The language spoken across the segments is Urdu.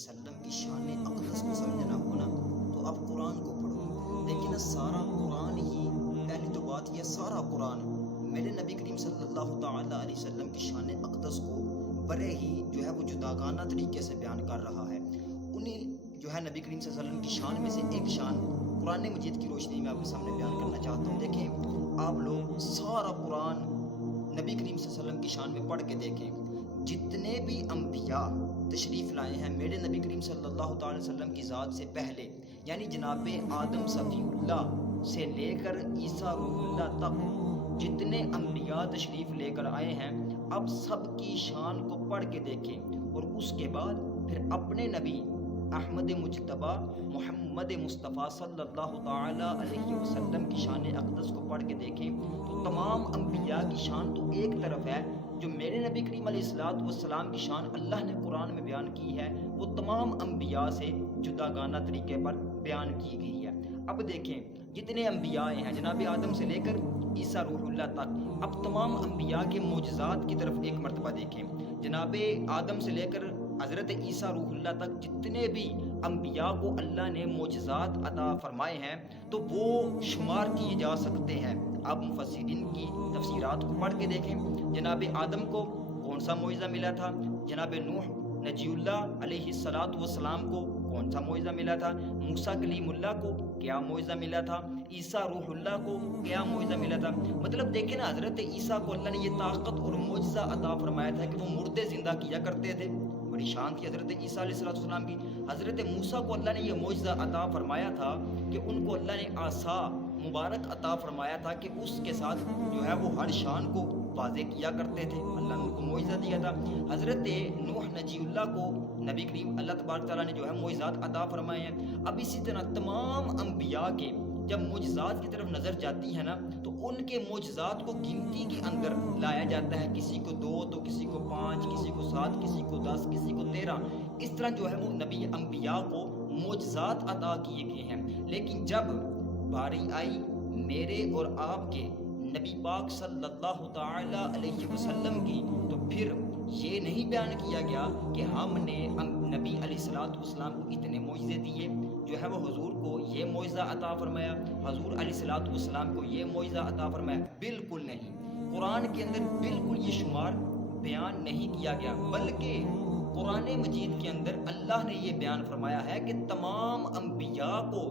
وسلم کی شان اقدس کو سمجھنا ہونا تو اب قرآن کو پڑھو، لیکن سارا قرآن ہی، پہلی تو بات یہ سارا قرآن میرے نبی کریم صلی اللہ تعالیٰ علیہ وسلم کی شان اقدس کو بڑے ہی جو ہے وہ جداگانہ طریقے سے بیان کر رہا ہے۔ انہیں جو ہے نبی کریم صلی اللہ علیہ وسلم کی شان میں سے ایک شان قرآن مجید کی روشنی میں آپ کے سامنے بیان کرنا چاہتا ہوں۔ دیکھیں آپ لوگ سارا قرآن نبی کریم صلی اللہ علیہ وسلم کی شان میں پڑھ کے دیکھیں، جتنے بھی انبیاء تشریف لائے ہیں میرے نبی کریم صلی اللہ تعالی وسلم کی ذات سے پہلے، یعنی جناب آدم صفی اللہ سے لے کر عیسیٰ روح اللہ تک جتنے انبیاء تشریف لے کر آئے ہیں، اب سب کی شان کو پڑھ کے دیکھیں اور اس کے بعد پھر اپنے نبی احمد مجتبیٰ محمد مصطفیٰ صلی اللہ تعالی علیہ وسلم کی شان اقدس کو پڑھ کے دیکھیں تو تمام انبیاء کی شان تو ایک طرف ہے، جو میرے نبی کریم علیہ الصلوۃ والسلام کی شان اللہ نے قرآن میں بیان کی ہے وہ تمام انبیاء سے جداگانہ طریقے پر بیان کی گئی ہے۔ اب دیکھیں جتنے انبیاء ہیں جناب آدم سے لے کر عیسیٰ روح اللہ تک، اب تمام انبیاء کے معجزات کی طرف ایک مرتبہ دیکھیں۔ جناب آدم سے لے کر حضرت عیسیٰ روح اللہ تک جتنے بھی انبیاء کو اللہ نے معجزات عطا فرمائے ہیں تو وہ شمار کیے جا سکتے ہیں۔ اب مفسرین کی تفسیرات کو پڑھ کے دیکھیں، جناب آدم کو کون سا معجزہ ملا تھا، جناب نوح نجی اللہ علیہ الصلوۃ والسلام کو کون سا معجزہ ملا تھا، موسیٰ کلیم اللہ کو کیا معجزہ ملا تھا، عیسیٰ روح اللہ کو کیا معجزہ ملا تھا۔ مطلب دیکھیں نا، حضرت عیسیٰ کو اللہ نے یہ طاقت اور معجزہ عطا فرمایا تھا کہ وہ مردے زندہ کیا کرتے تھے، بڑی شان تھی حضرت عیسیٰ علیہ السلام کی۔ حضرت موسیٰ کو اللہ نے یہ معجزہ عطا فرمایا تھا کہ ان کو اللہ نے عصا مبارک عطا فرمایا تھا کہ اس کے ساتھ جو ہے وہ ہر شان کو واضح کیا کرتے تھے، اللہ نے ان کو معجزہ دیا تھا۔ حضرت نوح نجی اللہ کو نبی کریم اللہ تبارک تعالیٰ نے جو ہے معجزات عطا فرمائے ہیں۔ اب اسی طرح تمام انبیاء کے جب معجزات کی طرف نظر جاتی ہے نا تو ان کے معجزات کو گنتی کے اندر لایا جاتا ہے، کسی کو 2 تو کسی کو 5، کسی کو 7، کسی کو 10، کسی کو 13، اس طرح جو ہے وہ نبی انبیاء کو معجزات عطا کیے گئے ہیں۔ لیکن جب باری آئی میرے اور آپ کے نبی پاک صلی اللہ تعالی علیہ وسلم کی تو پھر یہ نہیں بیان کیا گیا کہ ہم نے نبی علیہ الصلوۃ والسلام کو اتنے معجزے دیے، جو ہے وہ حضور کو یہ معجزہ عطا فرمایا، حضور علیہ الصلوۃ والسلام کو یہ معجزہ عطا فرمایا، بالکل نہیں۔ قرآن کے اندر بالکل یہ شمار بیان نہیں کیا گیا، بلکہ قرآن مجید کے اندر اللہ نے یہ بیان فرمایا ہے کہ تمام انبیاء کو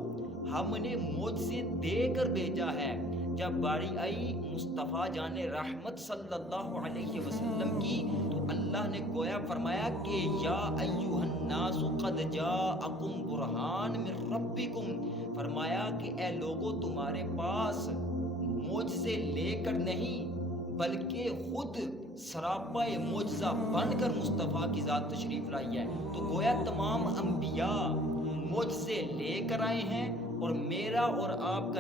ہم نے معجزے دے کر بھیجا ہے۔ جب باری آئی مصطفیٰ جان رحمت صلی اللہ علیہ وسلم کی تو اللہ نے گویا فرمایا کہ یا ایھا الناس قد جاءکم برہان من ربکم، فرمایا کہ اے لوگو تمہارے پاس معجزے لے کر نہیں بلکہ خود سراپا معجزہ بن کر مصطفیٰ کی ذات تشریف لائی ہے۔ تو گویا تمام انبیاء معجزے لے کر آئے ہیں اور میرا اور آپ کا